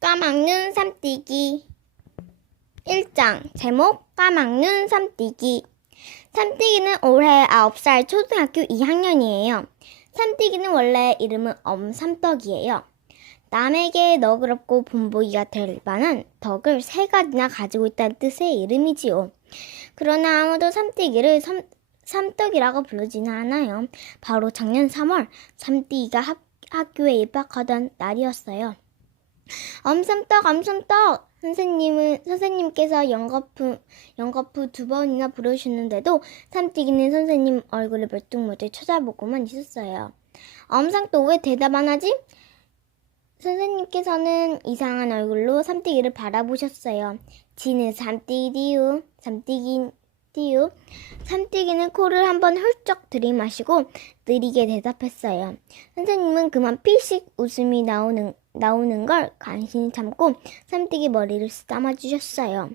까막눈 삼띠기 1장 제목 까막눈 삼띠기. 삼띠기는 올해 9살 초등학교 2학년이에요. 삼띠기는 원래 이름은 엄삼떡이에요. 남에게 너그럽고 본보기가 될 만한 덕을 3가지나 가지고 있다는 뜻의 이름이지요. 그러나 아무도 삼띠기를 삼떡이라고 부르지는 않아요. 바로 작년 3월 삼띠기가 학교에 입학하던 날이었어요. 엄삼떡 엄삼떡, 선생님께서 연거푸 2번이나 부르셨는데도 삼띠기는 선생님 얼굴을 멀뚱멀뚱 쳐다보고만 있었어요. 엄삼떡 왜 대답 안 하지? 선생님께서는 이상한 얼굴로 삼띠기를 바라보셨어요. 지는 삼띠기디유, 삼띠기디유. 삼띠기는 코를 한번 훌쩍 들이마시고 느리게 대답했어요. 선생님은 그만 피식 웃음이 나오는 걸 간신히 참고 삼띠기 머리를 쓰다마 주셨어요.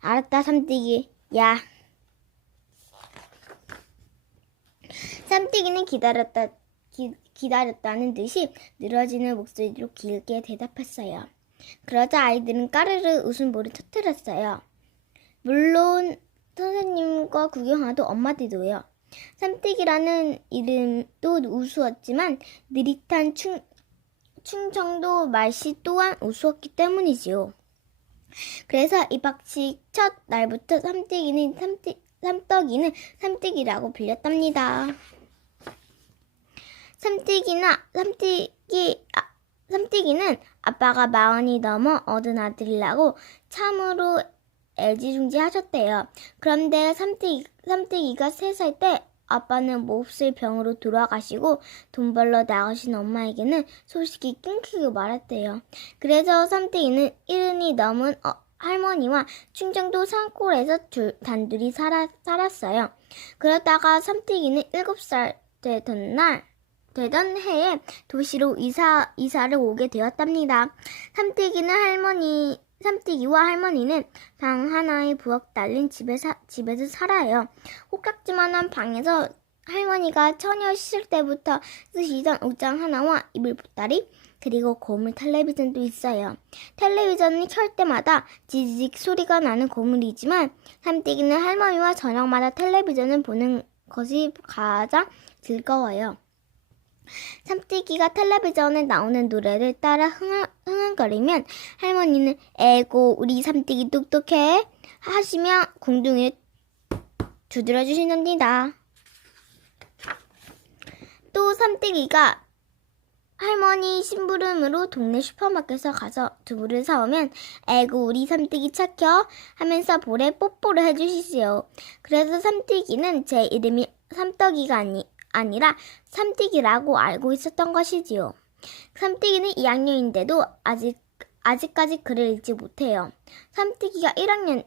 알았다 삼띠기. 야. 삼띠기는 기다렸다는 듯이 늘어지는 목소리로 길게 대답했어요. 그러자 아이들은 까르르 웃음보를 터뜨렸어요. 물론 선생님과 구경하도 엄마들도요. 삼띠기라는 이름도 우스웠지만 느릿한 충청도 말씨 또한 우스웠기 때문이지요. 그래서 입학식 첫 날부터 삼떡이는 삼띠기라고 불렸답니다. 삼띠기는 아빠가 40이 넘어 얻은 아들이라고 참으로 애지중지하셨대요. 그런데 삼띠기가 3살 때 아빠는 몹쓸 병으로 돌아가시고 돈 벌러 나가신 엄마에게는 소식이 끊기고 말았대요. 그래서 삼띠기는 70이 넘은 할머니와 충청도 산골에서 단둘이 살았어요. 그러다가 삼띠기는 7살 되던 해에 도시로 이사를 오게 되었답니다. 삼띠기와 할머니는 방 하나에 부엌 달린 집에서 살아요. 혹각지만한 방에서 할머니가 처녀 시절 때부터 쓰시던 옷장 하나와 이불 보따리, 그리고 고물 텔레비전도 있어요. 텔레비전을 켤 때마다 지직 소리가 나는 고물이지만 삼띠기는 할머니와 저녁마다 텔레비전을 보는 것이 가장 즐거워요. 삼띠기가 텔레비전에 나오는 노래를 따라 흥얼거리면 할머니는 에고 우리 삼띠기 똑똑해 하시며 궁둥이를 두드려 주시답니다. 또 삼띠기가 할머니 심부름으로 동네 슈퍼마켓에 가서 두부를 사오면 에고 우리 삼띠기 착혀 하면서 볼에 뽀뽀를 해주시지요. 그래서 삼띠기는 제 이름이 삼떡이가 아니라 삼띠기라고 알고 있었던 것이지요. 삼띠기는 2학년인데도 아직까지 글을 읽지 못해요. 삼띠기가 1학년에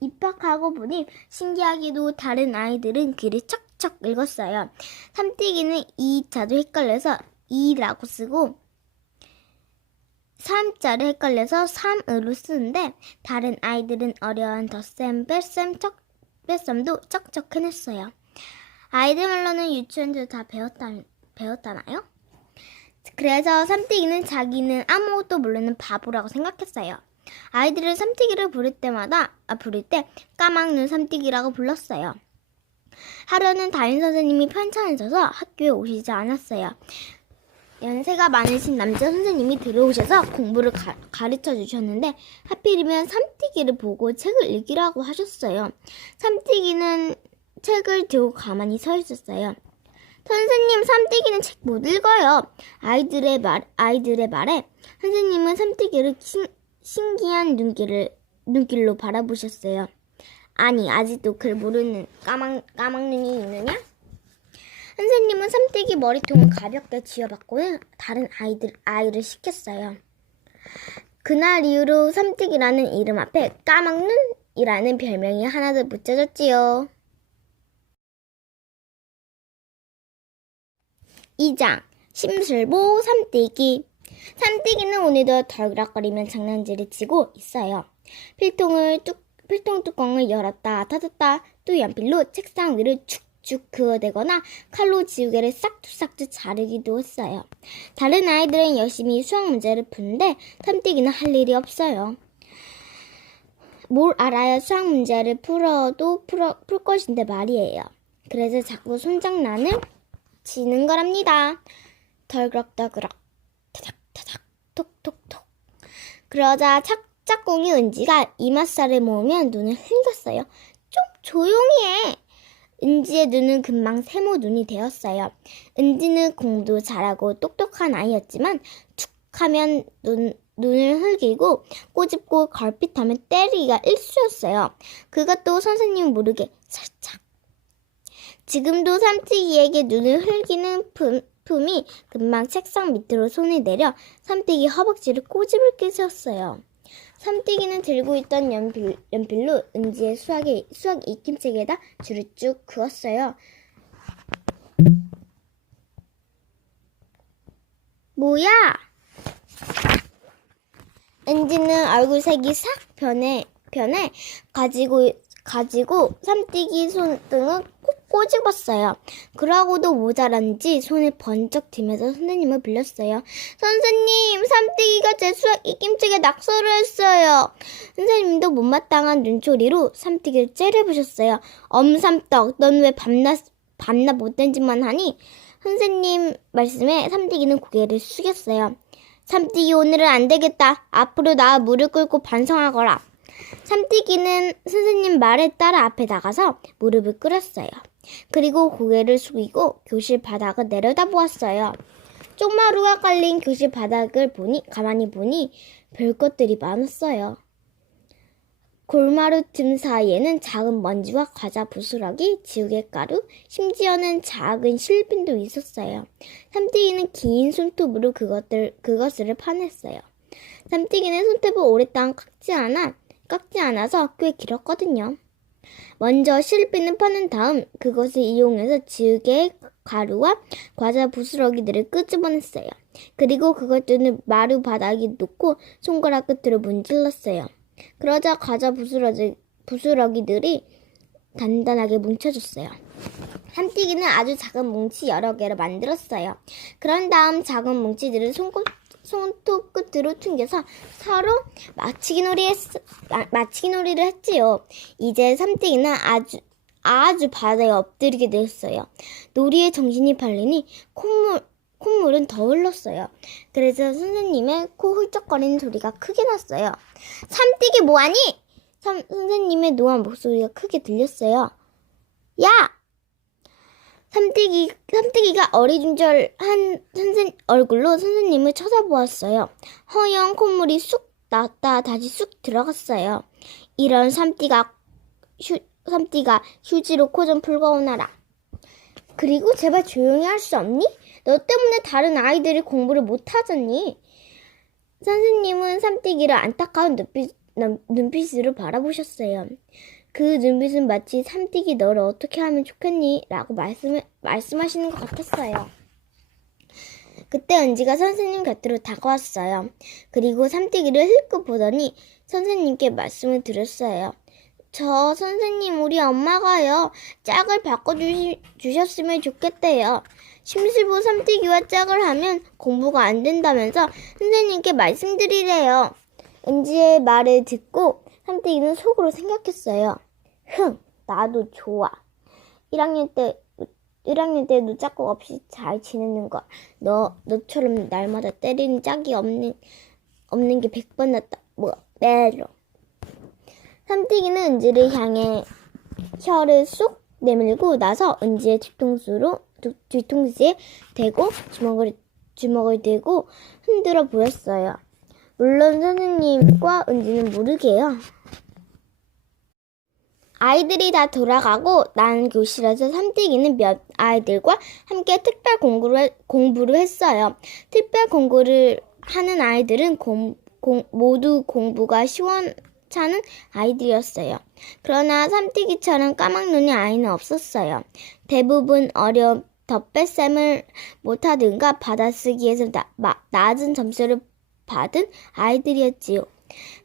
입학하고 보니 신기하게도 다른 아이들은 글을 척척 읽었어요. 삼띠기는 이자도 헷갈려서 이라고 쓰고 삼자를 헷갈려서 삼으로 쓰는데 다른 아이들은 어려운 덧셈, 뺄셈도 쩍쩍 해냈어요. 아이들 말로는 유치원에서 다 배웠다나요? 그래서 삼띠기는 자기는 아무것도 모르는 바보라고 생각했어요. 아이들을 삼띠기를 부를 때 까막눈 삼띠기라고 불렀어요. 하루는 담임 선생님이 편찮으셔서 학교에 오시지 않았어요. 연세가 많으신 남자 선생님이 들어오셔서 공부를 가르쳐 주셨는데 하필이면 삼띠기를 보고 책을 읽으라고 하셨어요. 삼띠기는 책을 들고 가만히 서 있었어요. 선생님, 삼띠기는 책 못 읽어요. 아이들의 말에 선생님은 삼띠기를 신기한 눈길로 바라보셨어요. 아니, 아직도 글 모르는 까막눈이 있느냐? 선생님은 삼띠기 머리통을 가볍게 쥐어받고는 다른 아이를 시켰어요. 그날 이후로 삼띠기라는 이름 앞에 까막눈이라는 별명이 하나 더 붙여졌지요. 2장 심술보 삼띠기. 삼띠기는 오늘도 덜그락거리며 장난질을 치고 있어요. 필통 뚜껑을 열었다 닫았다 또 연필로 책상 위를 축 쭉쭉 그어대거나 칼로 지우개를 싹둑싹둑 자르기도 했어요. 다른 아이들은 열심히 수학 문제를 푸는데 삼띠기는 할 일이 없어요. 뭘 알아야 수학 문제를 풀 것인데 말이에요. 그래서 자꾸 손장난을 치는 거랍니다. 덜그럭덜그럭 타닥타닥 톡톡톡. 그러자 짝짝꿍이 은지가 이맛살을 모으면 눈을 흘렸어요. 좀 조용히 해. 은지의 눈은 금방 세모 눈이 되었어요. 은지는 공부도 잘하고 똑똑한 아이였지만 툭 하면 눈을 흘기고 꼬집고 걸핏하면 때리기가 일쑤였어요. 그것도 선생님 모르게 살짝. 지금도 삼띠기에게 눈을 흘기는 품이 금방 책상 밑으로 손을 내려 삼띠기 허벅지를 꼬집을 끼쳤어요. 삼띠기는 들고 있던 연필로 은지의 수학 익힘책에다 줄을 쭉 그었어요. 뭐야? 은지는 얼굴색이 싹 변해 가지고 삼띠기 손등을 꼭 꼬집었어요. 그러고도 모자란지 손을 번쩍 들면서 선생님을 불렀어요. 선생님, 삼띠기가 제 수학 익힘책에 낙서를 했어요. 선생님도 못마땅한 눈초리로 삼띠기를 째려보셨어요. 엄삼떡, 넌 왜 밤낮 못된 짓만 하니? 선생님 말씀에 삼띠기는 고개를 숙였어요. 삼띠기, 오늘은 안 되겠다. 앞으로 나와 무릎 꿇고 반성하거라. 삼띠기는 선생님 말에 따라 앞에 나가서 무릎을 꿇었어요. 그리고 고개를 숙이고 교실 바닥을 내려다보았어요. 쪽마루가 깔린 교실 바닥을 가만히 보니 별것들이 많았어요. 골마루 틈 사이에는 작은 먼지와 과자 부스러기, 지우개가루, 심지어는 작은 실핀도 있었어요. 삼띠기는 긴 손톱으로 그것을 파냈어요. 삼띠기는 손톱을 오랫동안 깎지 않아서 꽤 길었거든요. 먼저 실핀을 파는 다음 그것을 이용해서 지우개 가루와 과자 부스러기들을 끄집어냈어요. 그리고 그것들은 마루 바닥에 놓고 손가락 끝으로 문질렀어요. 그러자 과자 부스러기들이 단단하게 뭉쳐졌어요. 삼띠기는 아주 작은 뭉치 여러 개를 만들었어요. 그런 다음 작은 뭉치들을 손톱 끝으로 튕겨서 서로 맞추기 놀이를 했지요. 이제 삼띠기는 아주 바다에 엎드리게 되었어요. 놀이에 정신이 팔리니 콧물은 더 흘렀어요. 그래서 선생님의 코 훌쩍거리는 소리가 크게 났어요. 삼띠기 뭐하니? 선생님의 노한 목소리가 크게 들렸어요. 야! 삼띠기가 어리둥절한 얼굴로 선생님을 쳐다보았어요. 허연 콧물이 쑥 나왔다 다시 쑥 들어갔어요. 이런 삼띠가 휴지로 코 좀 풀고 오너라. 그리고 제발 조용히 할 수 없니? 너 때문에 다른 아이들이 공부를 못하잖니. 선생님은 삼띠기를 안타까운 눈빛으로 바라보셨어요. 그 눈빛은 마치 삼띠기 너를 어떻게 하면 좋겠니? 라고 말씀하시는 것 같았어요. 그때 은지가 선생님 곁으로 다가왔어요. 그리고 삼띠기를 힐끗 보더니 선생님께 말씀을 드렸어요. 저 선생님, 우리 엄마가요, 짝을 바꿔주셨으면 좋겠대요. 심술보 삼띠기와 짝을 하면 공부가 안 된다면서 선생님께 말씀드리래요. 은지의 말을 듣고 삼띠기는 속으로 생각했어요. 나도 좋아. 1학년 때도 짝꿍 없이 잘 지내는 거. 너처럼 날마다 때리는 짝이 없는 게 100번 낫다. 매로. 삼띠기는 은지를 향해 혀를 쑥 내밀고 나서 은지의 뒤통수에 대고 주먹을 대고 흔들어 보였어요. 물론 선생님과 은지는 모르게요. 아이들이 다 돌아가고 난 교실에서 삼띠기는 몇 아이들과 함께 특별 공부를 했어요. 특별 공부를 하는 아이들은 모두 공부가 시원찮은 아이들이었어요. 그러나 삼띠기처럼 까막눈이 아이는 없었어요. 대부분 어려운 덧뺄셈을 못하든가 받아쓰기에서 낮은 점수를 받은 아이들이었지요.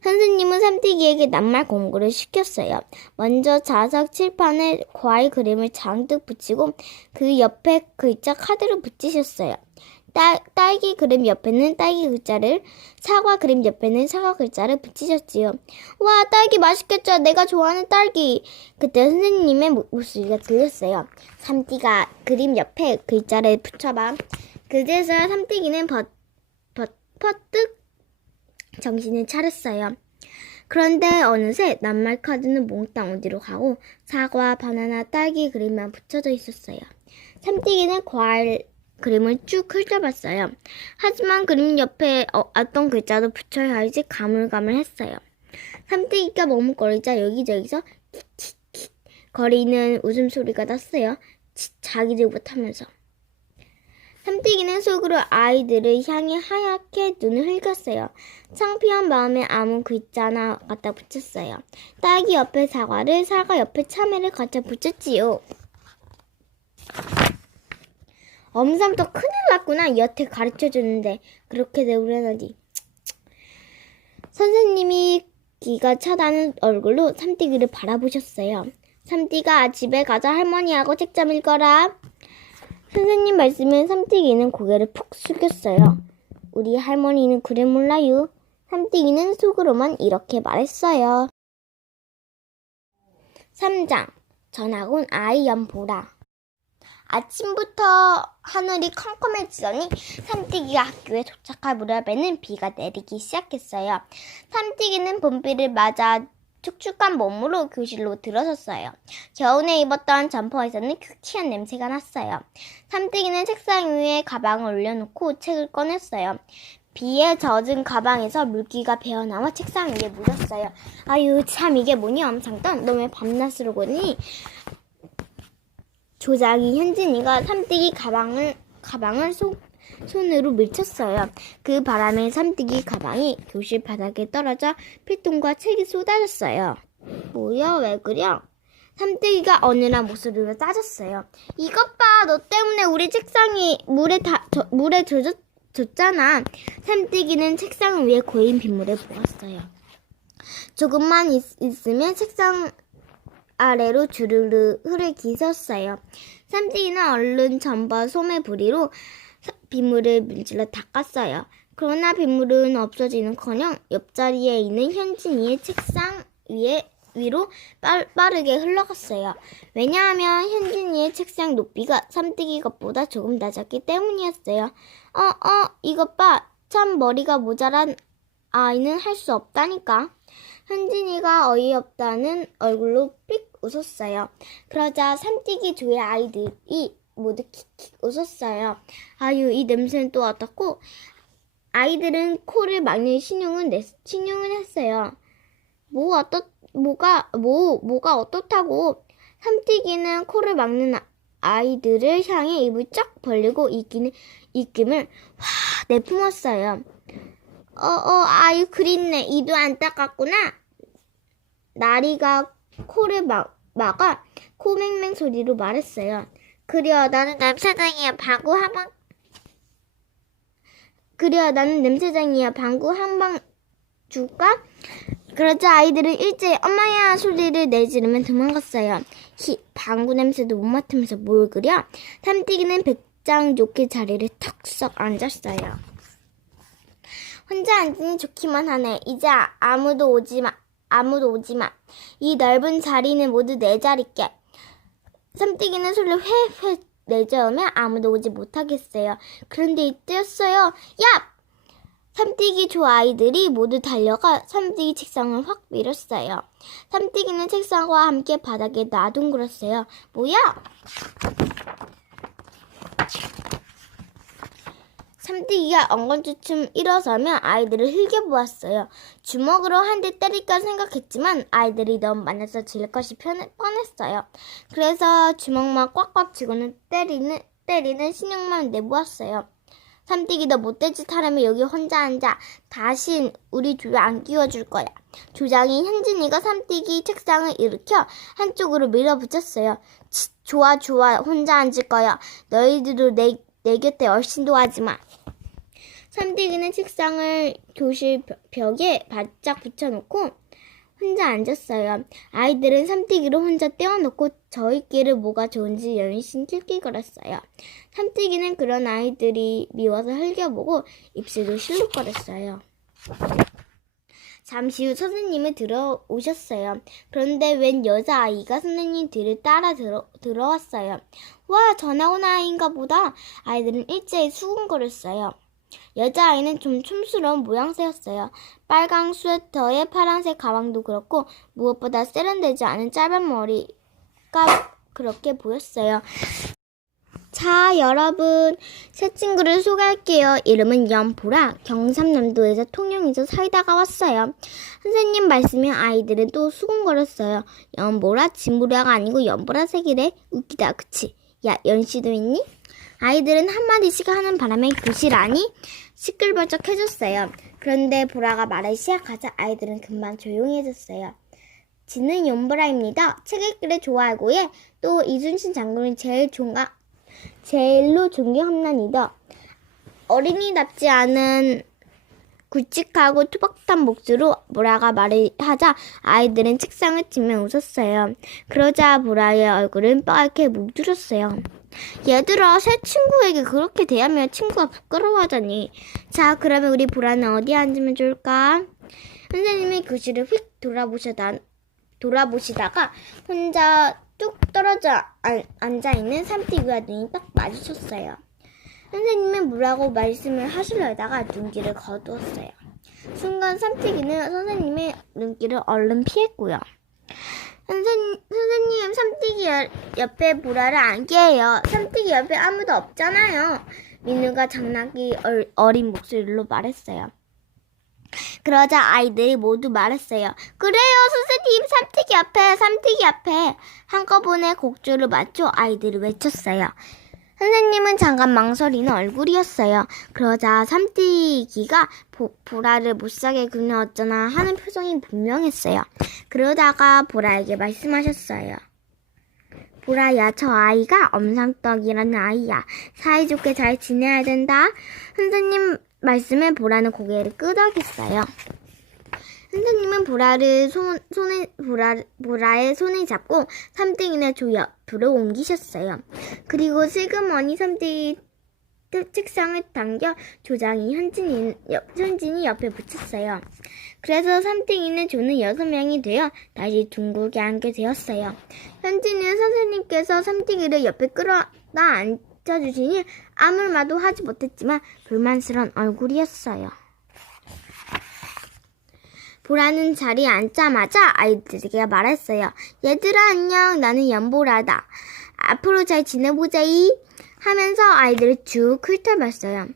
선생님은 삼띠기에게 낱말 공부를 시켰어요. 먼저 자석 칠판에 과일 그림을 잔뜩 붙이고 그 옆에 글자 카드를 붙이셨어요. 딸기 그림 옆에는 딸기 글자를, 사과 그림 옆에는 사과 글자를 붙이셨지요. 와, 딸기 맛있겠죠? 내가 좋아하는 딸기. 그때 선생님의 목소리가 들렸어요. 삼띠가 그림 옆에 글자를 붙여봐. 그제서야 삼띠기는 퍼뜩 정신을 차렸어요. 그런데 어느새 낱말 카드는 몽땅 어디로 가고 사과, 바나나, 딸기 그림만 붙여져 있었어요. 삼띠기는 과일 그림을 쭉 훑어봤어요. 하지만 그림 옆에 어떤 글자도 붙여야 할지 가물가물했어요. 삼띠기가 머뭇거리자 여기저기서 킥킥킥 거리는 웃음소리가 났어요. 자기를 못하면서. 삼띠기는 속으로 아이들을 향해 하얗게 눈을 흘겼어요. 창피한 마음에 아무 글자나 갖다 붙였어요. 딸기 옆에 사과를, 사과 옆에 참외를 갖다 붙였지요. 엄삼도 큰일 났구나. 여태 가르쳐주는데 그렇게 내우려나니. 선생님이 기가 차다는 얼굴로 삼띠기를 바라보셨어요. 삼띠가 집에 가자. 할머니하고 책 좀 읽어라. 선생님 말씀에 삼띠기는 고개를 푹 숙였어요. 우리 할머니는 그래 몰라요. 삼띠기는 속으로만 이렇게 말했어요. 3장 전학온 아이 연보라. 아침부터 하늘이 컴컴해지더니 삼띠기가 학교에 도착할 무렵에는 비가 내리기 시작했어요. 삼띠기는 봄비를 맞아 축축한 몸으로 교실로 들어섰어요. 겨우내 입었던 점퍼에서는 큐티한 냄새가 났어요. 삼띠기는 책상 위에 가방을 올려놓고 책을 꺼냈어요. 비에 젖은 가방에서 물기가 배어나와 책상 위에 묻었어요. 아유, 참 이게 뭐니 엄상떤. 너 왜 밤낮으로 보니? 조장이 현진이가 삼띠기 가방을 손으로 밀쳤어요. 그 바람에 삼띠기 가방이 교실 바닥에 떨어져 필통과 책이 쏟아졌어요. 뭐야, 왜 그려? 삼띠기가 어눌한 목소리로 따졌어요. 이것 봐, 너 때문에 우리 책상이 물에 젖었잖아. 삼띠기는 책상 위에 고인 빗물을 보았어요. 조금만 있으면 책상 아래로 주르르 흐르기 섰어요. 삼띠기는 얼른 점퍼 소매 부리로 빗물을 문질러 닦았어요. 그러나 빗물은 없어지는커녕 옆자리에 있는 현진이의 책상 위로 빠르게 흘러갔어요. 왜냐하면 현진이의 책상 높이가 삼띠기 것보다 조금 낮았기 때문이었어요. 이것 봐. 참 머리가 모자란 아이는 할 수 없다니까. 현진이가 어이없다는 얼굴로 삑 웃었어요. 그러자 삼띠기 조의 아이들이 모두 킥킥 웃었어요. 아유, 이 냄새는 또 어떻고? 아이들은 코를 막는 신용은 했어요. 뭐가 어떻다고? 삼띠기는 코를 막는 아이들을 향해 입을 쫙 벌리고 입김을 확 내뿜었어요. 아유, 그립네. 이도 안타깝구나. 나리가 코를 막아 코맹맹 소리로 말했어요. 그려, 나는 냄새쟁이야. 방구 한 방 줄까? 그러자 아이들은 일제히 엄마야 소리를 내지르면 도망갔어요. 방구 냄새도 못 맡으면서 뭘 그려? 삼띠기는 백장 좋게 자리를 턱썩 앉았어요. 혼자 앉으니 좋기만 하네. 이제 아무도 오지 마. 이 넓은 자리는 모두 내 자리께. 삼띠기는 소리를 회회 내저으며 아무도 오지 못하겠어요. 그런데 이때였어요. 야! 삼띠기 조 아이들이 모두 달려가 삼띠기 책상을 확 밀었어요. 삼띠기는 책상과 함께 바닥에 나둥글었어요. 뭐야? 삼띠기가 엉거주춤 일어서며 아이들을 흘겨보았어요. 주먹으로 한 대 때릴까 생각했지만 아이들이 너무 많아서 질 것이 뻔했어요. 그래서 주먹만 꽉꽉 쥐고는 때리는 신용만 내보았어요. 삼띠기 너 못된 짓 하려면 여기 혼자 앉아. 다신 우리 조에 안 끼워줄 거야. 조장인 현진이가 삼띠기 책상을 일으켜 한쪽으로 밀어붙였어요. 좋아 혼자 앉을 거야. 너희들도 내 곁에 얼씬도 하지 마. 삼띠기는 책상을 교실 벽에 바짝 붙여놓고 혼자 앉았어요. 아이들은 삼띠기를 혼자 떼어놓고 저희끼리 뭐가 좋은지 열심히 낄낄거렸어요. 삼띠기는 그런 아이들이 미워서 흘겨보고 입술도 실룩거렸어요. 잠시 후 선생님이 들어오셨어요. 그런데 웬 여자아이가 선생님 뒤를 따라 들어왔어요. 와, 전화 온 아이인가 보다. 아이들은 일제히 수군거렸어요. 여자아이는 좀 촌스러운 모양새였어요. 빨강 스웨터에 파란색 가방도 그렇고 무엇보다 세련되지 않은 짧은 머리가 그렇게 보였어요. 자, 여러분, 새 친구를 소개할게요. 이름은 연보라. 경상남도에서 통영에서 살다가 왔어요. 선생님 말씀에 아이들은 또 수군거렸어요. 연보라, 진보라가 아니고 연보라색이래. 웃기다, 그치? 야, 연씨도 있니? 아이들은 한마디씩 하는 바람에 교실 안이 시끌벅적해졌어요. 그런데 보라가 말을 시작하자 아이들은 금방 조용해졌어요. 지는 연보라입니다. 책 읽기를 좋아하고요. 또 이순신 장군이 제일로 존경합니다. 어린이답지 않은 굵직하고 투박한 목소리로 보라가 말을 하자 아이들은 책상을 치며 웃었어요. 그러자 보라의 얼굴은 빨갛게 물들었어요. 얘들아, 새 친구에게 그렇게 대하면 친구가 부끄러워하자니. 자, 그러면 우리 보라는 어디에 앉으면 좋을까? 선생님이 교실을 휙 돌아보시다가 혼자 뚝 떨어져 앉아있는 삼띠기와 눈이 딱 마주쳤어요. 선생님은 뭐라고 말씀을 하시려다가 눈길을 거두었어요. 순간 삼띠기는 선생님의 눈길을 얼른 피했고요. 선생님, 삼띠기 옆에 보라를 앉게 해요. 삼띠기 옆에 아무도 없잖아요. 민우가 장난기 어린 목소리로 말했어요. 그러자 아이들이 모두 말했어요. 그래요, 선생님, 삼띠기 앞에. 한꺼번에 곡조를 맞춰 아이들이 외쳤어요. 선생님은 잠깐 망설이는 얼굴이었어요. 그러자 삼띠기가 보라를 못사게 굴면 어쩌나 하는 표정이 분명했어요. 그러다가 보라에게 말씀하셨어요. 보라야, 저 아이가 엄상떡이라는 아이야. 사이좋게 잘 지내야 된다. 선생님 말씀에 보라는 고개를 끄덕였어요. 선생님은 보라의 손을 잡고 삼띠기네 조 옆으로 옮기셨어요. 그리고 슬그머니 삼띠기 책상을 당겨 조장이 현진이 옆에 붙였어요. 그래서 삼띠기네 조는 6명이 되어 다시 둥글게 앉게 되었어요. 현진이는 선생님께서 삼띠기를 옆에 끌어다 앉아주시니 아무 말도 하지 못했지만 불만스러운 얼굴이었어요. 보라는 자리에 앉자마자 아이들에게 말했어요. 얘들아, 안녕. 나는 연보라다. 앞으로 잘 지내보자이. 하면서 아이들을 쭉 훑어봤어요.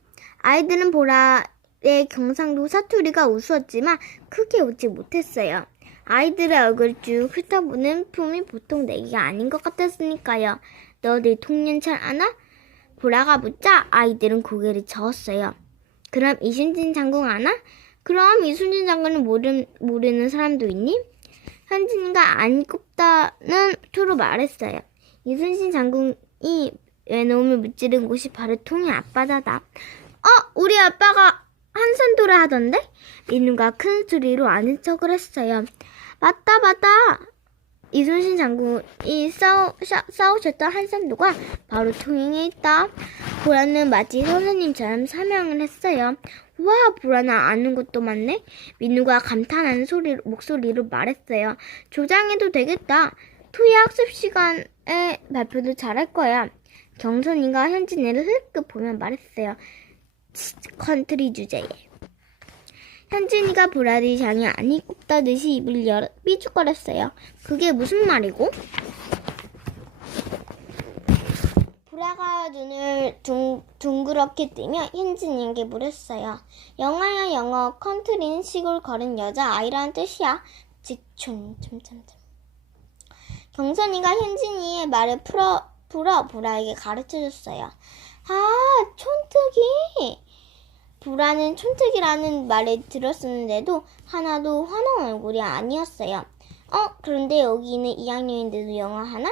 아이들은 보라의 경상도 사투리가 우스웠지만 크게 웃지 못했어요. 아이들의 얼굴을 쭉 훑어보는 품이 보통 내기가 아닌 것 같았으니까요. 너희들 통년 잘 아나? 보라가 묻자 아이들은 고개를 저었어요. 그럼 이순신 장군 아나? 그럼 이순신 장군을 모르는 사람도 있니? 현진이가 안 꼽다는 표로 말했어요. 이순신 장군이 외놈을 무찌른 곳이 바로 통영 앞바다다. 우리 아빠가 한산도를 하던데? 민우가 큰 소리로 아는 척을 했어요. 맞다. 이순신 장군이 싸우셨던 한산도가 바로 통영에 있다. 보라는 마치 선생님처럼 설명을 했어요. 와, 보라나 아는 것도 많네. 민우가 감탄하는 목소리로 말했어요. 조장해도 되겠다. 토요 학습 시간에 발표도 잘할 거야. 경선이가 현진이를 흘끗 보며 말했어요. 컨트리 주제에. 현진이가 보라를 향해 안이 꼽다듯이 입을 열어 삐죽거렸어요. 그게 무슨 말이고? 보라가 눈을 둥그렇게 뜨며 현진이에게 물었어요. 영어야 영어. 컨트리는 시골 걸은 여자아이라는 뜻이야. 직촌. 경선이가 현진이의 말을 풀어 보라에게 가르쳐줬어요. 촌뜨기. 보라는 촌뜨기라는 말을 들었었는데도 하나도 화난 얼굴이 아니었어요. 그런데 여기는 2학년인데도 영어 하나?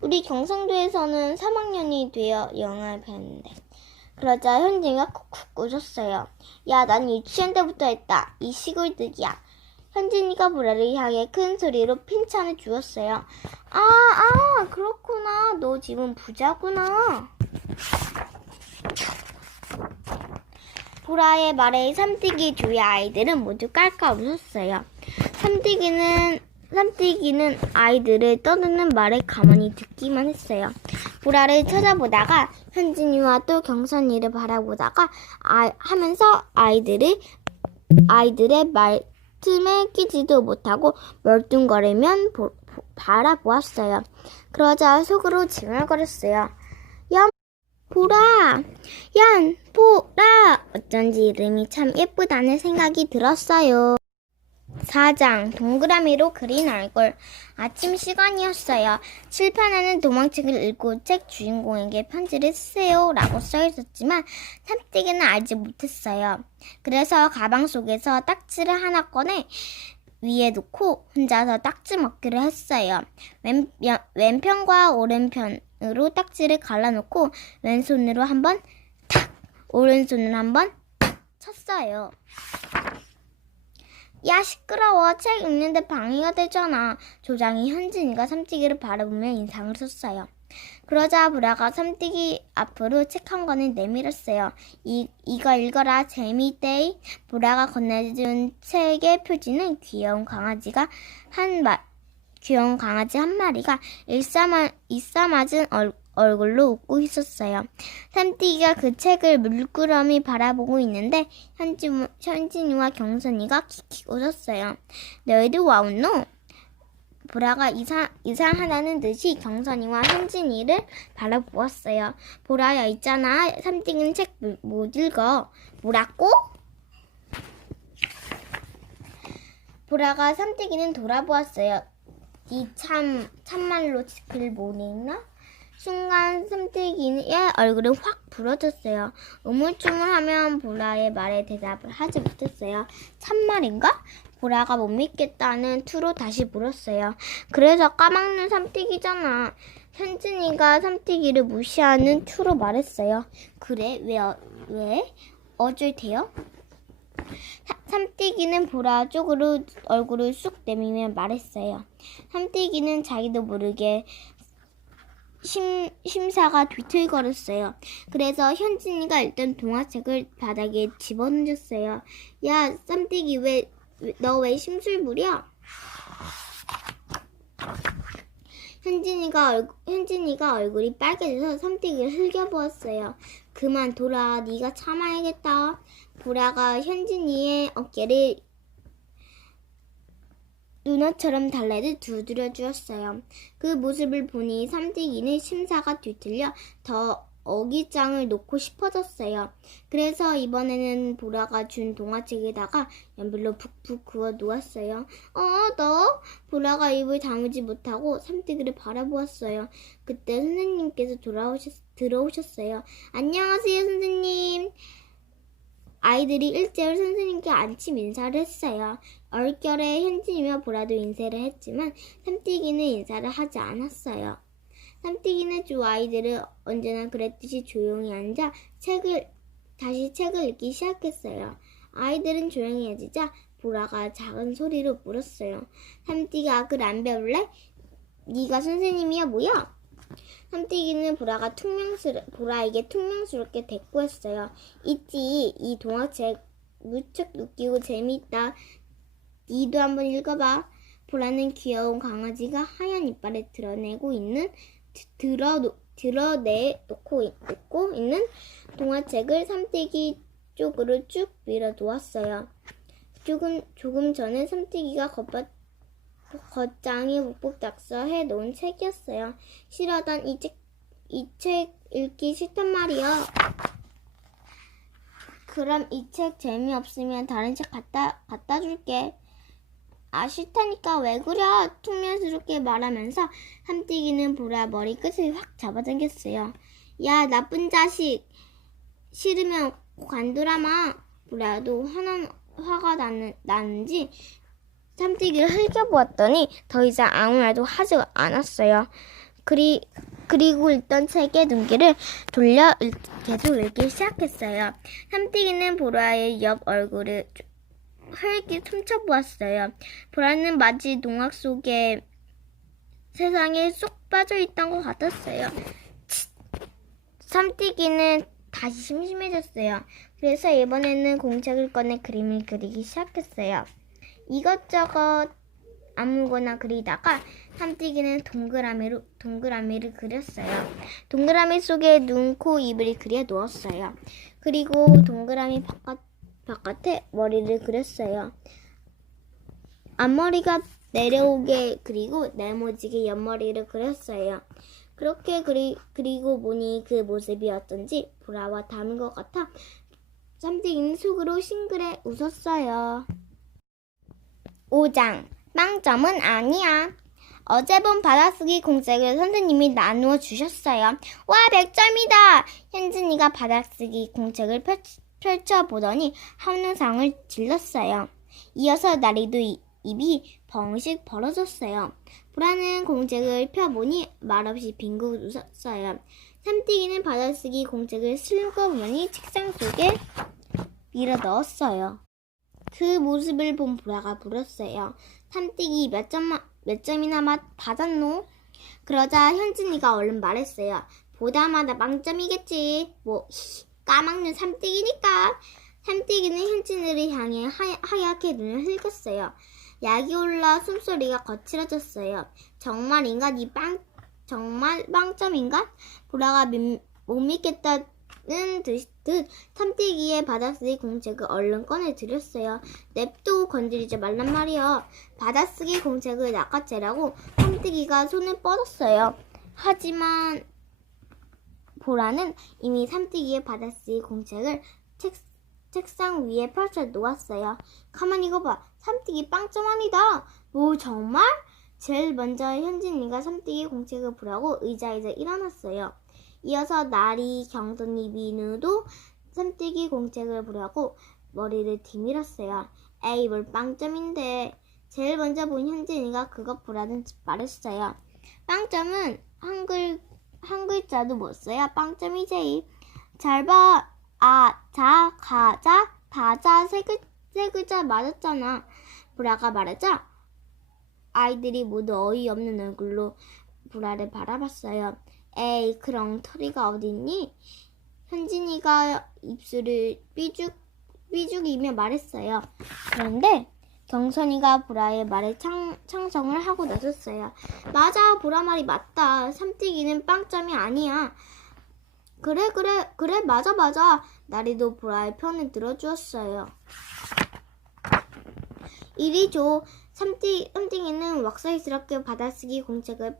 우리 경상도에서는 3학년이 되어 영어를 배웠는데. 그러자 현진이가 쿡쿡 웃었어요. 야, 난 유치원 때부터 했다. 이 시골뜨기야. 현진이가 보라를 향해 큰 소리로 칭찬해 주었어요. 그렇구나. 너 지금 부자구나. 보라의 말에 삼띠기 주위 아이들은 모두 깔깔 웃었어요. 삼띠기는 아이들을 떠드는 말을 가만히 듣기만 했어요. 보라를 쳐다보다가 현진이와 또 경선이를 바라보다가 하면서 아이들의 말틈에 끼지도 못하고 멀뚱거리면 바라보았어요. 그러자 속으로 징얼거렸어요. 보라! 보라! 어쩐지 이름이 참 예쁘다는 생각이 들었어요. 4장 동그라미로 그린 얼굴. 아침 시간이었어요. 칠판에는 도망책을 읽고 책 주인공에게 편지를 쓰세요 라고 써있었지만 삼띠기는 알지 못했어요. 그래서 가방 속에서 딱지를 하나 꺼내 위에 놓고 혼자서 딱지 먹기를 했어요. 왼편과 오른편으로 딱지를 갈라놓고 왼손으로 한번 탁! 오른손으로 한번 탁! 쳤어요. 야, 시끄러워. 책 읽는데 방해가 되잖아. 조장이 현진이가 삼띠기를 바라보며 인상을 썼어요. 그러자 보라가 삼띠기 앞으로 책 한 권을 내밀었어요. 이거 읽어라. 재미있대. 보라가 건네준 책의 표지는 귀여운 강아지 한 마리가 일싸맞은 얼굴로 웃고 있었어요. 삼띠기가 그 책을 물끄러미 바라보고 있는데 현진이와 경선이가 킥킥 웃었어요. 너희들 와 웃노? 보라가 이상하다는 듯이 경선이와 현진이를 바라보았어요. 보라야, 있잖아. 삼띠기는 책 못 읽어. 뭐라고? 보라가 삼띠기는 돌아보았어요. 니 참말로 글 못 읽나? 순간 삼띠기의 얼굴이 확 부러졌어요. 우물쭈물하면 보라의 말에 대답을 하지 못했어요. 참말인가? 보라가 못 믿겠다는 투로 다시 물었어요. 그래서 까막눈 삼띠기잖아. 현진이가 삼띠기를 무시하는 투로 말했어요. 그래? 왜? 어쩔테요? 삼띠기는 보라 쪽으로 얼굴을 쑥 내밀며 말했어요. 삼띠기는 자기도 모르게 심사가 뒤틀거렸어요. 그래서 현진이가 읽던 동화책을 바닥에 집어던졌어요. 야, 쌈띠기 너 왜 심술 부려? 현진이가 얼굴이 빨개져서 삼띠기를 흘겨보았어요. 그만 돌아. 네가 참아야겠다. 보라가 현진이의 어깨를 누나처럼 달래듯 두드려 주었어요. 그 모습을 보니 삼띠기는 심사가 뒤틀려 더 어깃장을 놓고 싶어졌어요. 그래서 이번에는 보라가 준 동화책에다가 연필로 푹푹 그어 놓았어요. 너? 보라가 입을 다물지 못하고 삼띠기를 바라보았어요. 그때 선생님께서 들어오셨어요. 안녕하세요, 선생님. 아이들이 일제히 선생님께 아침 인사를 했어요. 얼결에 현진이와 보라도 인사를 했지만 삼띠기는 인사를 하지 않았어요. 삼띠기는 두 아이들은 언제나 그랬듯이 조용히 앉아 다시 책을 읽기 시작했어요. 아이들은 조용해지자 보라가 작은 소리로 물었어요. 삼띠기야, 글 안 배울래? 네가 선생님이야 뭐야? 삼띠기는 보라에게 퉁명스럽게 대꾸했어요. 있지, 이 동화책 무척 웃기고 재미있다. 니도 한번 읽어봐. 보라는 귀여운 강아지가 하얀 이빨을 드러내고 있는 동화책을 삼띠기 쪽으로 쭉 밀어 놓았어요. 조금 전에 삼띠기가 겉장에 묵묵 낙서해 놓은 책이었어요. 싫어하던 이 책 읽기 싫단 말이야. 그럼 이 책 재미없으면 다른 책 갖다 줄게. 싫다니까 왜 그래? 퉁명스럽게 말하면서 삼띠기는 보라 머리끝을 확 잡아당겼어요. 야, 나쁜 자식. 싫으면 관두라마. 보라도 화가 나는지 삼띠기를 흘겨보았더니 더 이상 아무 말도 하지 않았어요. 그리고 읽던 책의 눈길을 돌려 계속 읽기 시작했어요. 삼띠기는 보라의 옆 얼굴을 활기 훔쳐보았어요. 보라는 마치 농악 속에 세상에 쏙 빠져있던 것 같았어요. 삼띠기는 다시 심심해졌어요. 그래서 이번에는 공책을 꺼내 그림을 그리기 시작했어요. 이것저것 아무거나 그리다가 삼띠기는 동그라미를 그렸어요. 동그라미 속에 눈, 코, 입을 그려 놓았어요. 그리고 동그라미 바깥에 머리를 그렸어요. 앞머리가 내려오게 그리고 네모지게 옆머리를 그렸어요. 그렇게 그리고 보니 그 모습이 어떤지 보라와 닮은 것 같아 삼띠기는 속으로 싱그레 웃었어요. 5장 빵점은 아니야. 어제 본 받아쓰기 공책을 선생님이 나누어 주셨어요. 와, 100점이다! 현진이가 받아쓰기 공책을 펼쳐보더니 한우상을 질렀어요. 이어서 나리도 입이 벙씩 벌어졌어요. 보라는 공책을 펴보니 말없이 빙긋 웃었어요. 삼띠기는 받아쓰기 공책을 슬그머니 책상 속에 밀어 넣었어요. 그 모습을 본 보라가 물었어요. 삼띠기 몇 점이나 받았노? 그러자 현진이가 얼른 말했어요. 보다마다 빵점이겠지. 까막눈 삼띠기니까. 삼띠기는 현진이를 향해 하얗게 눈을 흘겼어요. 약이 올라 숨소리가 거칠어졌어요. 정말인가? 정말 빵점인가? 보라가 못 믿겠다는 듯 삼띠기의 받아쓰기 공책을 얼른 꺼내드렸어요. 냅둬 건드리지 말란 말이야. 받아쓰기 공책을 낚아채라고 삼띠기가 손을 뻗었어요. 하지만 보라는 이미 삼띠기의 받아쓰기 공책을 책상 위에 펼쳐 놓았어요. 가만히 이거 봐. 삼띠기 빵점 아니다. 정말? 제일 먼저 현진이가 삼띠기 공책을 보라고 의자에서 일어났어요. 이어서 나리, 경돈이, 민우도 삼띠기 공책을 보라고 머리를 뒤밀었어요. 에이, 뭘 빵점인데. 제일 먼저 본 현진이가 그것 보라는 말했어요. 빵점은 한 글자도 못 써야 빵점이지. 잘 봐. 자, 가자, 다자 세 글자 맞았잖아. 보라가 말하자 아이들이 모두 어이없는 얼굴로 보라를 바라봤어요. 에이, 그런 엉터리가 어딨니? 현진이가 입술을 삐죽이며 말했어요. 그런데 경선이가 보라의 말에 창성을 하고 나섰어요. 맞아, 보라 말이 맞다. 삼띠기는 빵점이 아니야. 그래, 맞아. 나리도 보라의 편을 들어주었어요. 이리 줘. 삼띠기는 왁사이스럽게 받아쓰기 공책을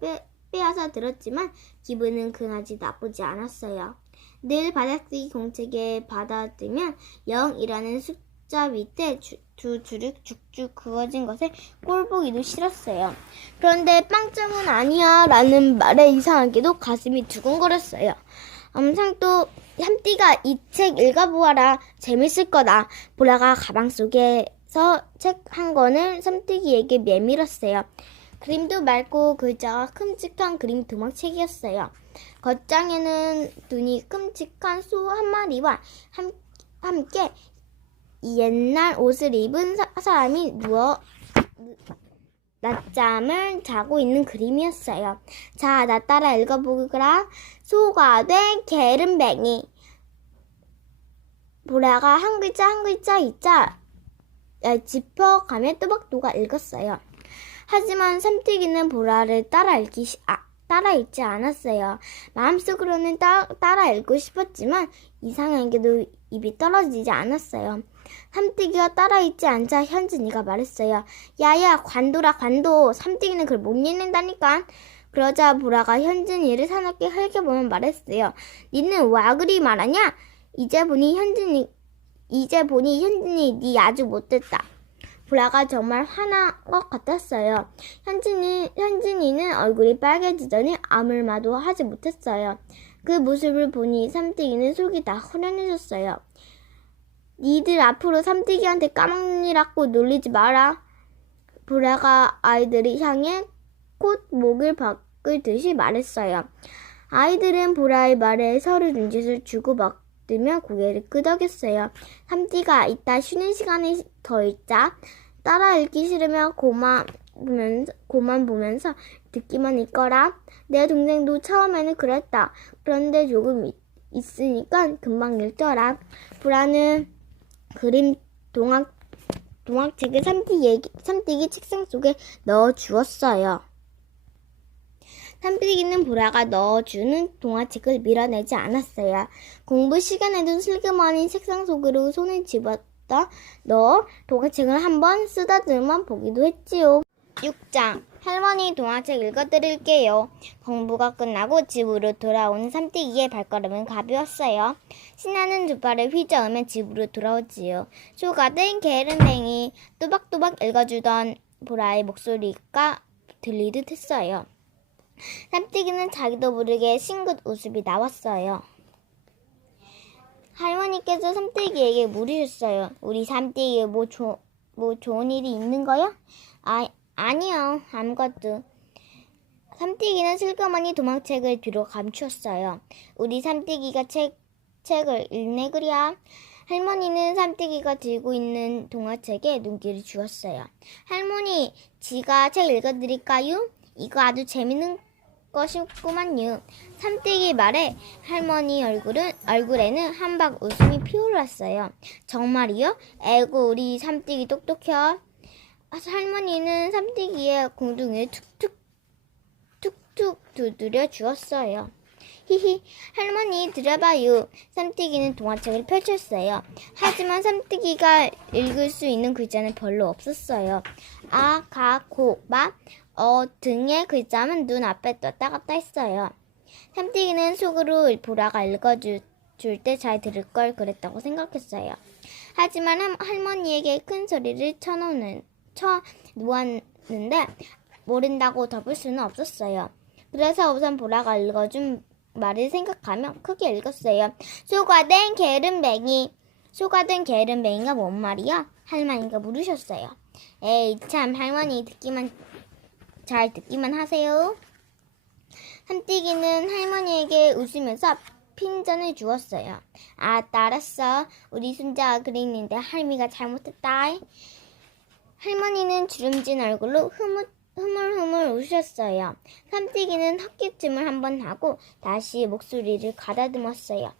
빼앗아 들었지만 기분은 그나지 나쁘지 않았어요. 늘 받아쓰기 공책에 받아들면 0이라는 숫자 밑에 두 줄이 쭉쭉 그어진 것에 꼴보기도 싫었어요. 그런데 빵점은 아니야 라는 말에 이상하게도 가슴이 두근거렸어요. 삼띠가 이 책 읽어보아라. 재밌을 거다. 보라가 가방 속에서 책 한 권을 삼띠기에게 내밀었어요. 그림도 맑고 글자가 큼직한 그림 도망책이었어요. 겉장에는 눈이 끔찍한 소 한 마리와 함께 옛날 옷을 입은 사람이 누워 낮잠을 자고 있는 그림이었어요. 자, 나 따라 읽어보거라. 소가 된 게으름뱅이. 보라가 한 글자 짚어가며 또박또박 읽었어요. 하지만 삼띠기는 보라를 따라 읽지 않았어요. 마음속으로는 따라 읽고 싶었지만 이상하게도 입이 떨어지지 않았어요. 삼띠기가 따라 읽지 않자 현진이가 말했어요. 야야, 관도. 삼띠기는 그걸 못 읽는다니까. 그러자 보라가 현진이를 사납게 흘겨보며 말했어요. 니는 와 그리 말하냐? 이제 보니 현진이 니 아주 못됐다. 보라가 정말 화난 것 같았어요. 현진이는 얼굴이 빨개지더니 아무 말도 하지 못했어요. 그 모습을 보니 삼띠기는 속이 다 후련해졌어요. 니들 앞으로 삼띠기한테 까막눈이라고 놀리지 마라. 보라가 아이들을 향해 콧 목을 바꿀 듯이 말했어요. 아이들은 보라의 말에 서로 눈짓을 주고받으며 고개를 끄덕였어요. 삼띠가 이따 쉬는 시간에 더 읽자. 따라 읽기 싫으면 고만 보면서 듣기만 읽거라. 내 동생도 처음에는 그랬다. 그런데 조금 있으니까 금방 읽더라. 보라는 그림 동화책을 삼띠기 책상 속에 넣어 주었어요. 삼띠기는 보라가 넣어주는 동화책을 밀어내지 않았어요. 공부 시간에도 슬그머니 책상 속으로 손을 집었다 넣어 동화책을 한번 쓰다듬어 보기도 했지요. 6장 할머니 동화책 읽어드릴게요. 공부가 끝나고 집으로 돌아온 삼띠기의 발걸음은 가벼웠어요. 신나는 두 발을 휘저으며 집으로 돌아오지요. 소가 된 게으름뱅이 또박또박 읽어주던 보라의 목소리가 들리듯 했어요. 삼띠기는 자기도 모르게 싱긋 웃음이 나왔어요. 할머니께서 삼띠기에게 물으셨어요. 우리 삼띠기 뭐 좋은 일이 있는 거야? 아니요, 아무것도. 삼띠기는 슬그머니 도망책을 뒤로 감추었어요. 우리 삼띠기가 책을 읽네 그랴. 할머니는 삼띠기가 들고 있는 동화책에 눈길을 주었어요. 할머니, 지가 책 읽어드릴까요? 이거 아주 재밌는 것이구만요. 삼띠기 말에 할머니 얼굴에는 한박 웃음이 피어올랐어요. 정말이요? 에고 우리 삼띠기 똑똑해. 할머니는 삼띠기의 공둥이를 툭툭 두드려 주었어요. 히히, 할머니 들어봐요. 삼띠기는 동화책을 펼쳤어요. 하지만 삼띠기가 읽을 수 있는 글자는 별로 없었어요. 아, 가, 고, 마, 등의 글자만 눈 앞에 떴다 갔다 했어요. 삼띠기는 속으로 보라가 읽어줄 때 잘 들을 걸 그랬다고 생각했어요. 하지만 할머니에게 큰 소리를 쳐 놓았는데 모른다고 덮을 수는 없었어요. 그래서 우선 보라가 읽어준 말을 생각하며 크게 읽었어요. 소가 된 게으름뱅이. 소가 된 게으름뱅이가 뭔 말이야? 할머니가 물으셨어요. 에이 참, 할머니 잘 듣기만 하세요. 삼띠기는 할머니에게 웃으면서 핀잔을 주었어요. 알았어. 우리 손자가 그랬는데 할미가 잘못했다. 할머니는 주름진 얼굴로 흐물흐물 웃으셨어요. 삼띠기는 헛기침을 한번 하고 다시 목소리를 가다듬었어요.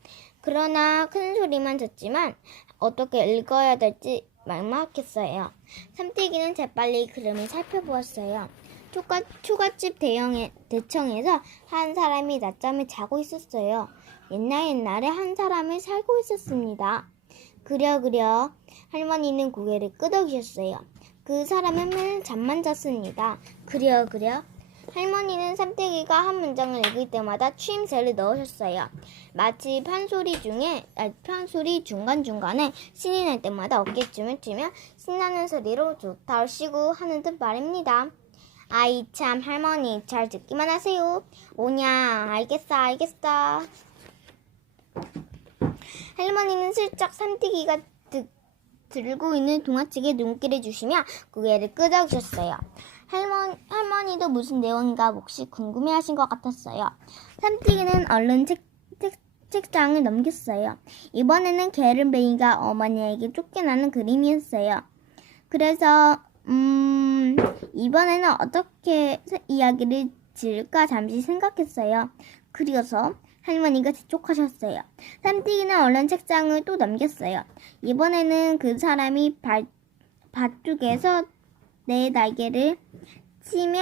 그러나 큰 소리만 졌지만 어떻게 읽어야 될지 막막했어요. 삼띠기는 재빨리 그림을 살펴보았어요. 초가집 대청에서 한 사람이 낮잠을 자고 있었어요. 옛날에 한 사람이 살고 있었습니다. 그려. 할머니는 고개를 끄덕이셨어요. 그 사람은 맨날 잠만 잤습니다. 그려. 할머니는 삼띠기가 한 문장을 읽을 때마다 추임새를 넣으셨어요. 마치 판소리 중간중간에 신이 날 때마다 어깨춤을 추며 신나는 소리로 좋다 얼씨구 하는 듯 말입니다. 아이 참, 할머니 잘 듣기만 하세요. 오냐, 알겠어. 할머니는 슬쩍 삼띠기가 들고 있는 동화책에 눈길을 주시며 고개를 끄덕이셨어요. 할머니도 무슨 내용인가 몹시 궁금해하신 것 같았어요. 삼띠기는 얼른 책장을 넘겼어요. 이번에는 게으름뱅이가 어머니에게 쫓겨나는 그림이었어요. 그래서 이번에는 어떻게 이야기를 지을까 잠시 생각했어요. 그려서 할머니가 재촉하셨어요. 삼띠기는 얼른 책장을 또 넘겼어요. 이번에는 그 사람이 밭둑에서 내 날개를 치며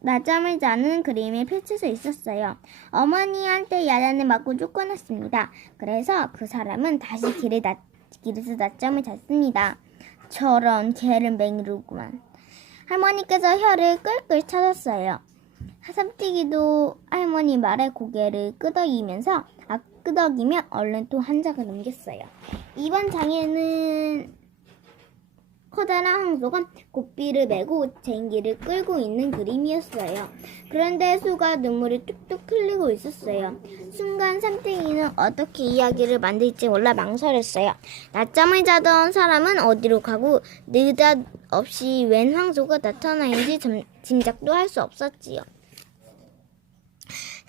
낮잠을 자는 그림이 펼쳐져 있었어요. 어머니한테 야단을 맞고 쫓겨났습니다. 그래서 그 사람은 다시 길에서 낮잠을 잤습니다. 저런 게으름뱅이로구만. 할머니께서 혀를 끌끌 차셨어요. 삼띠기도 할머니 말에 고개를 끄덕이며 얼른 또 한 장을 넘겼어요. 이번 장에는 커다란 황소가 고삐를 메고 쟁기를 끌고 있는 그림이었어요. 그런데 소가 눈물이 뚝뚝 흘리고 있었어요. 순간 삼띠기는 어떻게 이야기를 만들지 몰라 망설였어요. 낮잠을 자던 사람은 어디로 가고 느닷없이 웬 황소가 나타나는지 짐작도 할 수 없었지요.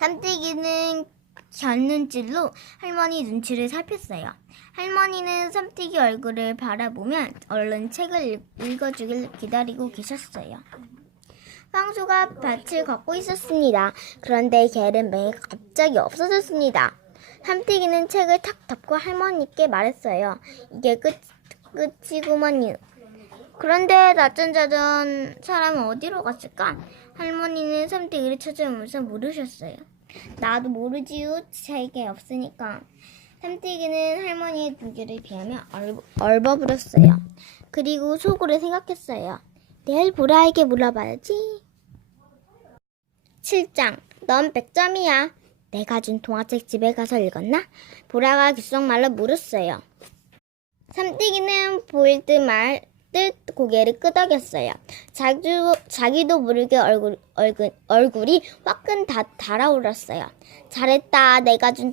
삼띠기는 곁눈질로 할머니 눈치를 살폈어요. 할머니는 삼띠기 얼굴을 바라보며 얼른 책을 읽어주길 기다리고 계셨어요. 황소가 밭을 걷고 있었습니다. 그런데 계란뱅이가 갑자기 없어졌습니다. 삼띠기는 책을 탁 덮고 할머니께 말했어요. 이게 끝이구먼요. 그런데 낮잠 자던 사람은 어디로 갔을까? 할머니는 삼띠기를 찾아오면서 물으셨어요. 나도 모르지요. 책에 없으니까. 삼띠기는 할머니의 눈길을 피하며 얼버무렸어요. 그리고 속으로 생각했어요. 내일 보라에게 물어봐야지. 7장. 넌 100점이야. 내가 준 동화책 집에 가서 읽었나? 보라가 귓속말로 물었어요. 삼띠기는 보일 듯 말 듯 고개를 끄덕였어요. 자기도 모르게 얼굴이 화끈 달아올랐어요. 잘했다. 내가 준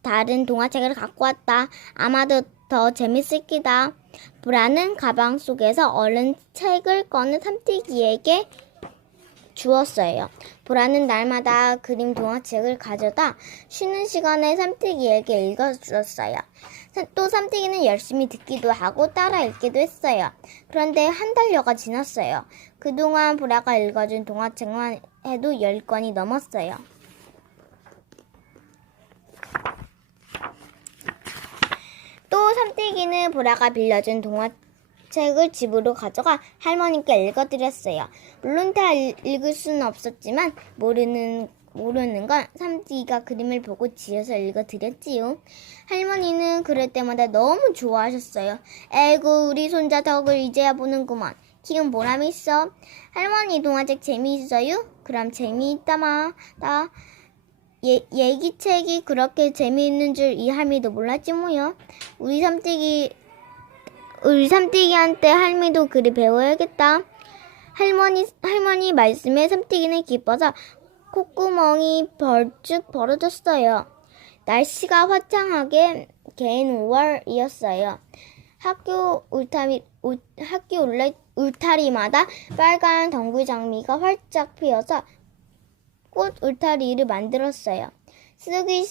다른 동화책을 갖고 왔다. 아마도 더 재밌을 기다. 보라는 가방 속에서 얼른 책을 꺼내 삼띠기에게 주었어요. 보라는 날마다 그림 동화책을 가져다 쉬는 시간에 삼띠기에게 읽어주었어요. 또 삼띠기는 열심히 듣기도 하고 따라 읽기도 했어요. 그런데 한 달여가 지났어요. 그동안 보라가 읽어준 동화책만 해도 10권이 넘었어요. 또 삼띠기는 보라가 빌려준 동화책을 집으로 가져가 할머니께 읽어드렸어요. 물론 다 읽을 수는 없었지만 모르는 건 삼띠기가 그림을 보고 지어서 읽어드렸지요. 할머니는 그럴 때마다 너무 좋아하셨어요. 에이구, 우리 손자 덕을 이제야 보는구먼. 키운 보람이 있어. 할머니 동화책 재미있어요? 그럼 재미있다마다. 얘기책이 그렇게 재미있는 줄 이 할미도 몰랐지 뭐요. 우리 삼띠기한테 할미도 그리 배워야겠다. 할머니 말씀에 삼띠기는 기뻐서 콧구멍이 벌쭉 벌어졌어요. 날씨가 화창하게 개인 5월이었어요. 학교 울타리마다 빨간 덩굴장미가 활짝 피어서 꽃 울타리를 만들었어요. 쓰기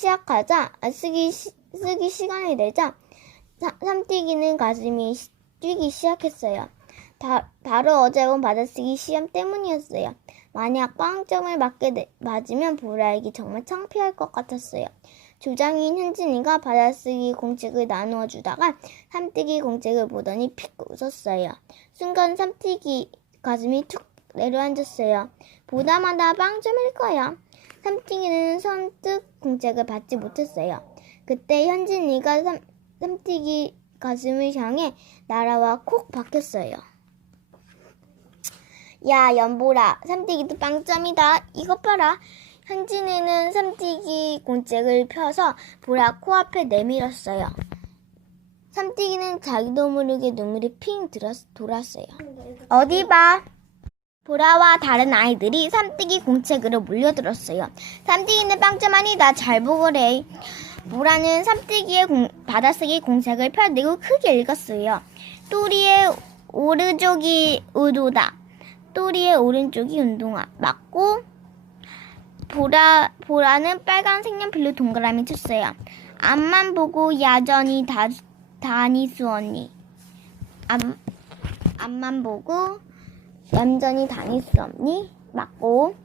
시간이 되자 삼띠기는 가슴이 뛰기 시작했어요. 바로 어제 본 받아쓰기 시험 때문이었어요. 만약 빵점을 맞으면 보라에게 정말 창피할 것 같았어요. 조장인 현진이가 받아쓰기 공책을 나누어 주다가 삼띠기 공책을 보더니 픽 웃었어요. 순간 삼띠기 가슴이 툭 내려앉았어요. 보다마다 빵점일 거야. 삼띠기는 선뜻 공책을 받지 못했어요. 그때 현진이가 삼띠기 가슴을 향해 날아와 콕 박혔어요. 야, 연보라, 삼띠기도 빵점이다. 이것 봐라. 현진이는 삼띠기 공책을 펴서 보라 코앞에 내밀었어요. 삼띠기는 자기도 모르게 눈물이 핑 돌았어요. 어디 봐. 보라와 다른 아이들이 삼띠기 공책으로 몰려들었어요. 삼띠기는 빵점 아니다. 잘 보거래. 보라는 삼띠기의 받아쓰기 공책을 펴들고 크게 읽었어요. 또리의 오른쪽이 의도다. 또리의 오른쪽이 운동화. 맞고 보라는 빨간 색연필로 동그라미 쳤어요. 앞만 보고 야전이 다니수언니. 앞만 보고 얌전히 다닐 수 없니? 맞고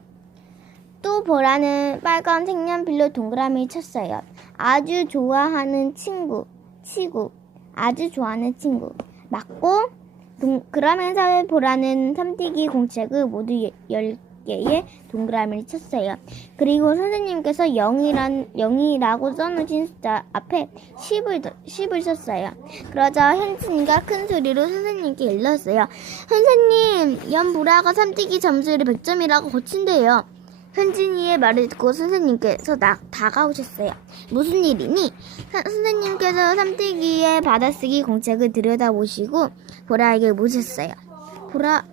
또 보라는 빨간 색연필로 동그라미 쳤어요. 아주 좋아하는 친구. 아주 좋아하는 친구. 맞고 그러면서 보라는 삼띠기 공책을 모두 10개의 동그라미를 쳤어요. 그리고 선생님께서 0이라고 써놓으신 숫자 앞에 10을 썼어요. 그러자 현진이가 큰 소리로 선생님께 일렀어요. 선생님, 연보라가 삼띠기 점수를 100점이라고 고친대요. 현진이의 말을 듣고 선생님께서 다가오셨어요. 무슨 일이니? 선생님께서 삼띠기의 받아쓰기 공책을 들여다보시고 보라에게 묻으셨어요.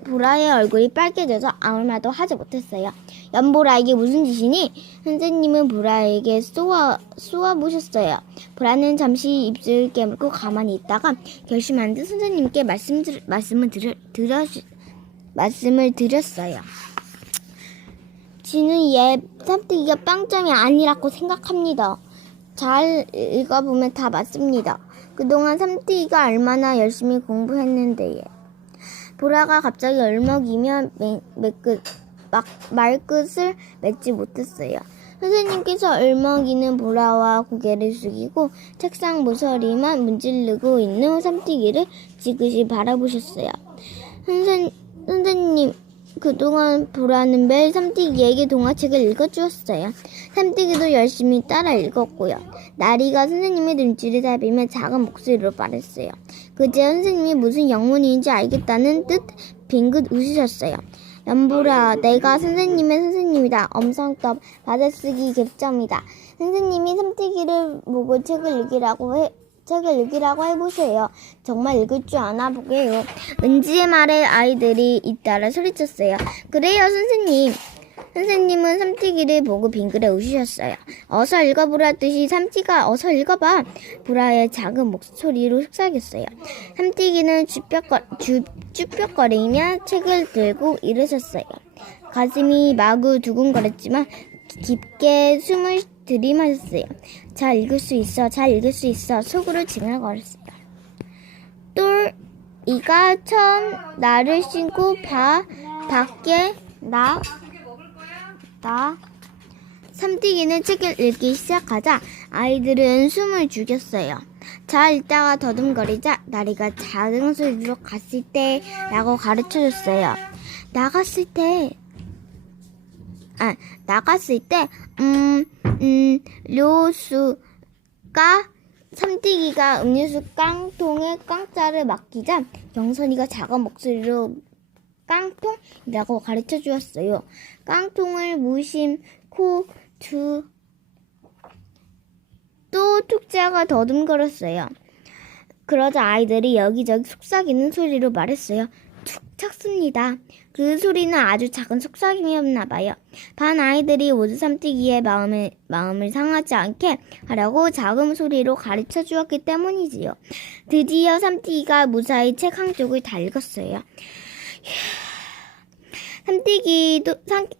보라의 얼굴이 빨개져서 아무 말도 하지 못했어요. 연보라, 이게 무슨 짓이니? 선생님은 보라에게 쏘아보셨어요. 보라는 잠시 입술을 깨물고 가만히 있다가 결심한 듯 선생님께 말씀을 드렸어요. 지는 얘 삼뜨기가 빵점이 아니라고 생각합니다. 잘 읽어보면 다 맞습니다. 그동안 삼뜨기가 얼마나 열심히 공부했는데 보라가 갑자기 얼먹이며 말끝을 맺지 못했어요. 선생님께서 얼먹이는 보라와 고개를 숙이고 책상 모서리만 문지르고 있는 삼뜨기를 지그시 바라보셨어요. 선생님, 그동안 보라는 매일 삼뜨기에게 동화책을 읽어주었어요. 삼뜨기도 열심히 따라 읽었고요. 나리가 선생님의 눈치를 살피며 작은 목소리로 말했어요. 그제 선생님이 무슨 영문인지 알겠다는 듯 빙긋 웃으셨어요. 연보라, 내가 선생님의 선생님이다. 엄성떡 받아쓰기 객점이다. 선생님이 삼뜨기를 보고 책을 읽으라고 해보세요. 정말 읽을 줄 아나 보게요. 은지의 말에 아이들이 잇따라 소리쳤어요. 그래요, 선생님. 선생님은 삼뜨기를 보고 빙그레 웃으셨어요. 어서 읽어보라 뜻이 삼뜨기가 어서 읽어봐. 보라의 작은 목소리로 속삭였어요. 삼뜨기는 쭈뼛거리며 책을 들고 일어섰어요. 가슴이 마구 두근거렸지만 깊게 숨을 들이마셨어요. 잘 읽을 수 있어, 잘 읽을 수 있어. 속으로 징얼거렸어요. 똘이가 처음 나를 신고 밖에 삼뜨기는 책을 읽기 시작하자 아이들은 숨을 죽였어요. 잘 읽다가 더듬거리자 나리가 작은 소리로 갔을 때 라고 가르쳐줬어요. 나갔을 때 료수가 삼뜨기가 음료수 깡통에 깡짜를 맡기자 영선이가 작은 목소리로 깡통이라고 가르쳐 주었어요. 깡통을 무심코 또 툭자가 더듬거렸어요. 그러자 아이들이 여기저기 속삭이는 소리로 말했어요. 툭 쳤습니다. 그 소리는 아주 작은 속삭임이었나 봐요. 반 아이들이 모두 삼뜨기의 마음을 상하지 않게 하려고 작은 소리로 가르쳐 주었기 때문이지요. 드디어 삼뜨기가 무사히 책 한쪽을 다 읽었어요.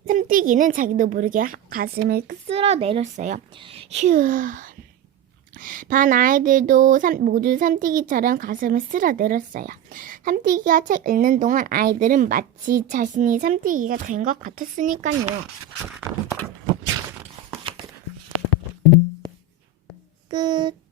삼뜨기는 자기도 모르게 가슴을 쓸어 내렸어요. 휴. 반 아이들도 모두 삼뜨기처럼 가슴을 쓸어 내렸어요. 삼뜨기가 책 읽는 동안 아이들은 마치 자신이 삼뜨기가 된 것 같았으니까요. 끝.